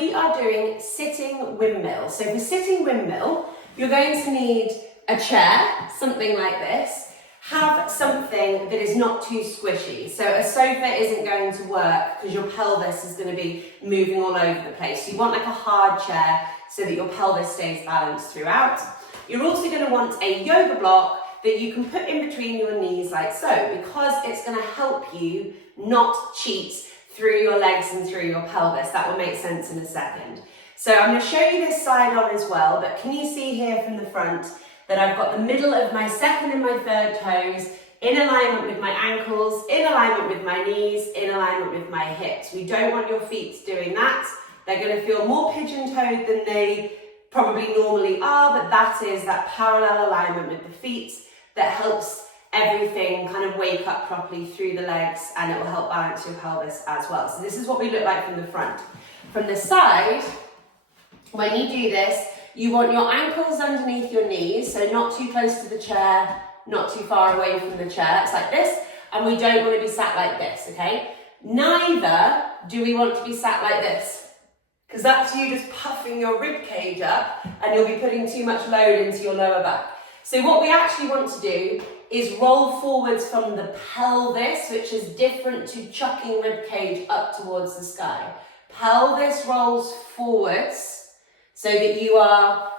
we are doing sitting windmill. So for sitting windmill, you're going to need a chair, something like this. Have something that is not too squishy. So a sofa isn't going to work because your pelvis is going to be moving all over the place. So you want like a hard chair so that your pelvis stays balanced throughout. You're also going to want a yoga block that you can put in between your knees like so, because it's going to help you not cheat through your legs and through your pelvis. That will make sense in a second. So I'm going to show you this side on as well, but can you see here from the front that I've got the middle of my second and my third toes in alignment with my ankles, in alignment with my knees, in alignment with my hips. We don't want your feet doing that. They're going to feel more pigeon-toed than they probably normally are, but that is that parallel alignment with the feet that helps everything kind of wake up properly through the legs, and it will help balance your pelvis as well. So this is what we look like from the front. From the side, when you do this, you want your ankles underneath your knees, so not too close to the chair, not too far away from the chair. It's like this, and we don't want to be sat like this, okay? Neither do we want to be sat like this, because that's you just puffing your rib cage up, and you'll be putting too much load into your lower back. So what we actually want to do is roll forwards from the pelvis, which is different to chucking rib cage up towards the sky. Pelvis rolls forwards so that you are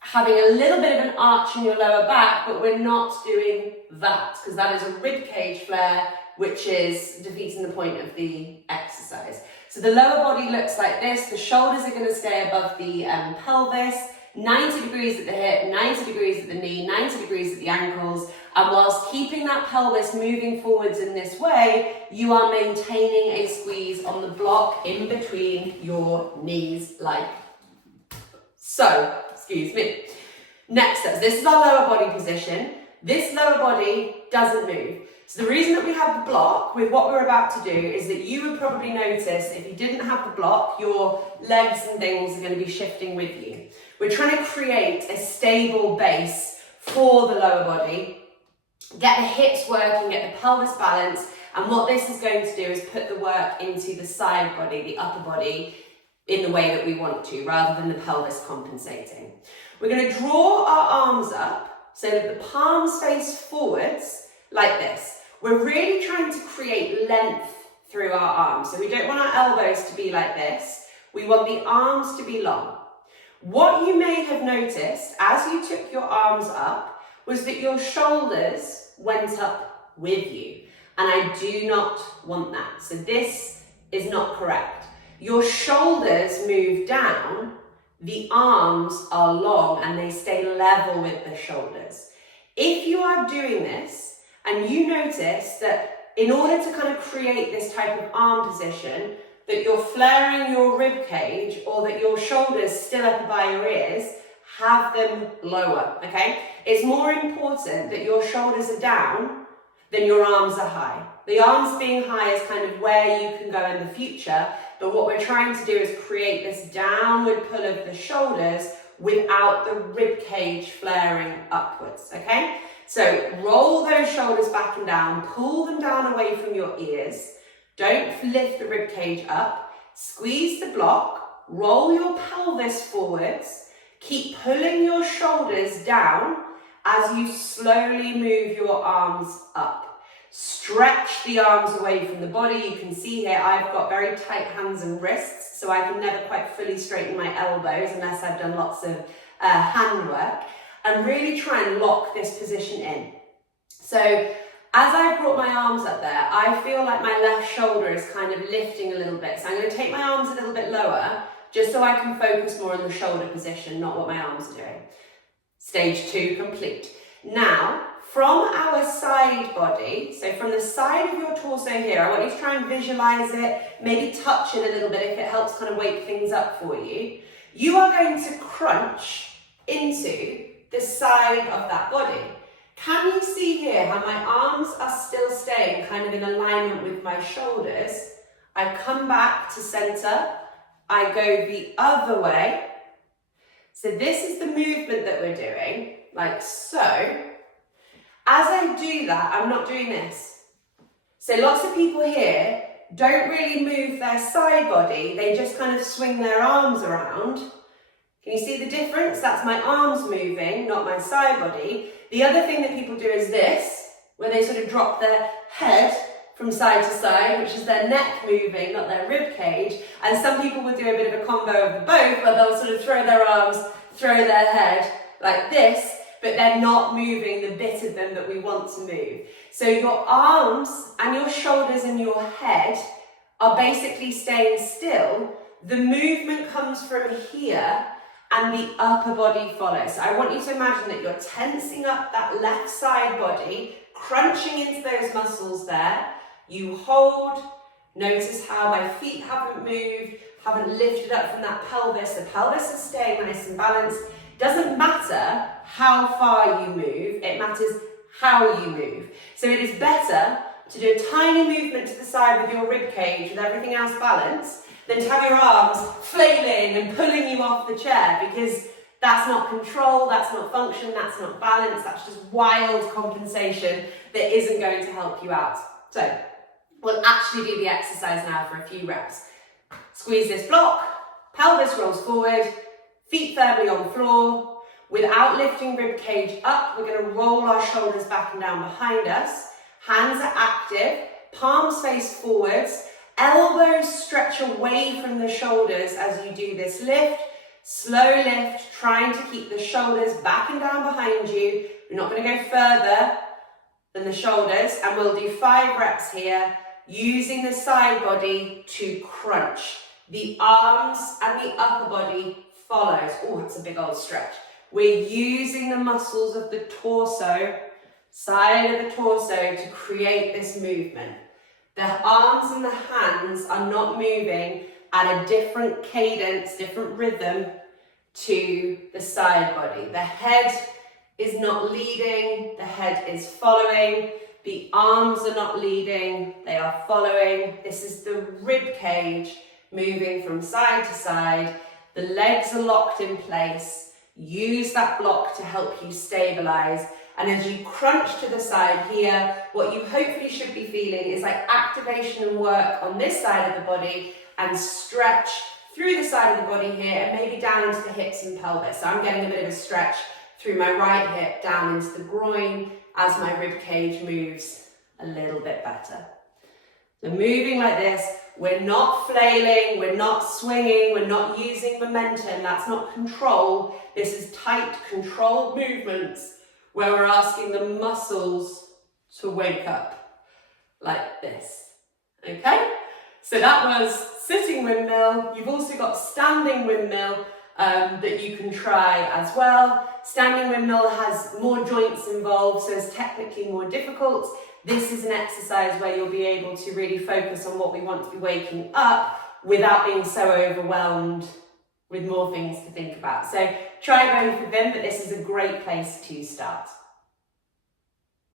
having a little bit of an arch in your lower back, but we're not doing that, because that is a rib cage flare, which is defeating the point of the exercise. So the lower body looks like this. The shoulders are going to stay above the pelvis, 90 degrees at the hip, 90 degrees at the knee, 90 degrees at the ankles. And whilst keeping that pelvis moving forwards in this way, you are maintaining a squeeze on the block in between your knees like so. Excuse me. Next up, this is our lower body position. This lower body doesn't move. So the reason that we have the block with what we're about to do is that you would probably notice if you didn't have the block, your legs and things are going to be shifting with you. We're trying to create a stable base for the lower body, get the hips working, get the pelvis balanced, and what this is going to do is put the work into the side body, the upper body, in the way that we want to, rather than the pelvis compensating. We're going to draw our arms up so that the palms face forwards like this. We're really trying to create length through our arms. So we don't want our elbows to be like this. We want the arms to be long. What you may have noticed as you took your arms up was that your shoulders went up with you. And I do not want that. So this is not correct. Your shoulders move down, the arms are long and they stay level with the shoulders. If you are doing this and you notice that in order to kind of create this type of arm position, that you're flaring your rib cage or that your shoulders still up by your ears, have them lower, okay? It's more important that your shoulders are down than your arms are high. The arms being high is kind of where you can go in the future, but what we're trying to do is create this downward pull of the shoulders without the rib cage flaring upwards, okay? So roll those shoulders back and down, pull them down away from your ears. Don't lift the rib cage up. Squeeze the block, roll your pelvis forwards, keep pulling your shoulders down as you slowly move your arms up. Stretch the arms away from the body. You can see here I've got very tight hands and wrists, so I can never quite fully straighten my elbows unless I've done lots of hand work, and really try and lock this position in. So as I've brought my arms up there, I feel like my left shoulder is kind of lifting a little bit. So I'm going to take my arms a little bit lower just so I can focus more on the shoulder position, not what my arms are doing. Stage 2 complete. Now, from our side body, so from the side of your torso here, I want you to try and visualize it, maybe touch it a little bit if it helps kind of wake things up for you. You are going to crunch into the side of that body. Can you see here how my arms are still staying kind of in alignment with my shoulders? I come back to center, I go the other way. So this is the movement that we're doing, like so. As I do that, I'm not doing this. So lots of people here don't really move their side body, they just kind of swing their arms around. Can you see the difference? That's my arms moving, not my side body. The other thing that people do is this, where they sort of drop their head from side to side, which is their neck moving, not their rib cage. And some people will do a bit of a combo of the both, where they'll sort of throw their arms, throw their head like this, but they're not moving the bit of them that we want to move. So your arms and your shoulders and your head are basically staying still. The movement comes from here and the upper body follows. So I want you to imagine that you're tensing up that left side body, crunching into those muscles there. You hold, notice how my feet haven't moved, haven't lifted up from that pelvis. The pelvis is staying nice and balanced. Doesn't matter how far you move, it matters how you move. So it is better to do a tiny movement to the side with your rib cage with everything else balanced than to have your arms flailing and pulling you off the chair, because that's not control, that's not function, that's not balance, that's just wild compensation that isn't going to help you out. So we'll actually do the exercise now for a few reps. Squeeze this block, pelvis rolls forward, feet firmly on the floor. Without lifting rib cage up, we're going to roll our shoulders back and down behind us. Hands are active, palms face forwards, elbows stretch away from the shoulders as you do this lift. Slow lift, trying to keep the shoulders back and down behind you. We're not going to go further than the shoulders, and we'll do 5 reps here, using the side body to crunch. The arms and the upper body follows. Oh, that's a big old stretch. We're using the muscles of the torso, side of the torso, to create this movement. The arms and the hands are not moving at a different cadence, different rhythm to the side body. The head is not leading, the head is following. The arms are not leading, they are following. This is the rib cage moving from side to side. The legs are locked in place. Use that block to help you stabilize. And as you crunch to the side here, what you hopefully should be feeling is like activation and work on this side of the body, and stretch through the side of the body here and maybe down into the hips and pelvis. So I'm getting a bit of a stretch through my right hip down into the groin as my rib cage moves a little bit better. So moving like this, we're not flailing, we're not swinging, we're not using momentum, that's not control. This is tight, controlled movements where we're asking the muscles to wake up, like this, okay? So that was sitting windmill. You've also got standing windmill that you can try as well. Standing windmill has more joints involved, so it's technically more difficult. This is an exercise where you'll be able to really focus on what we want to be waking up without being so overwhelmed with more things to think about. So try both of them, but this is a great place to start.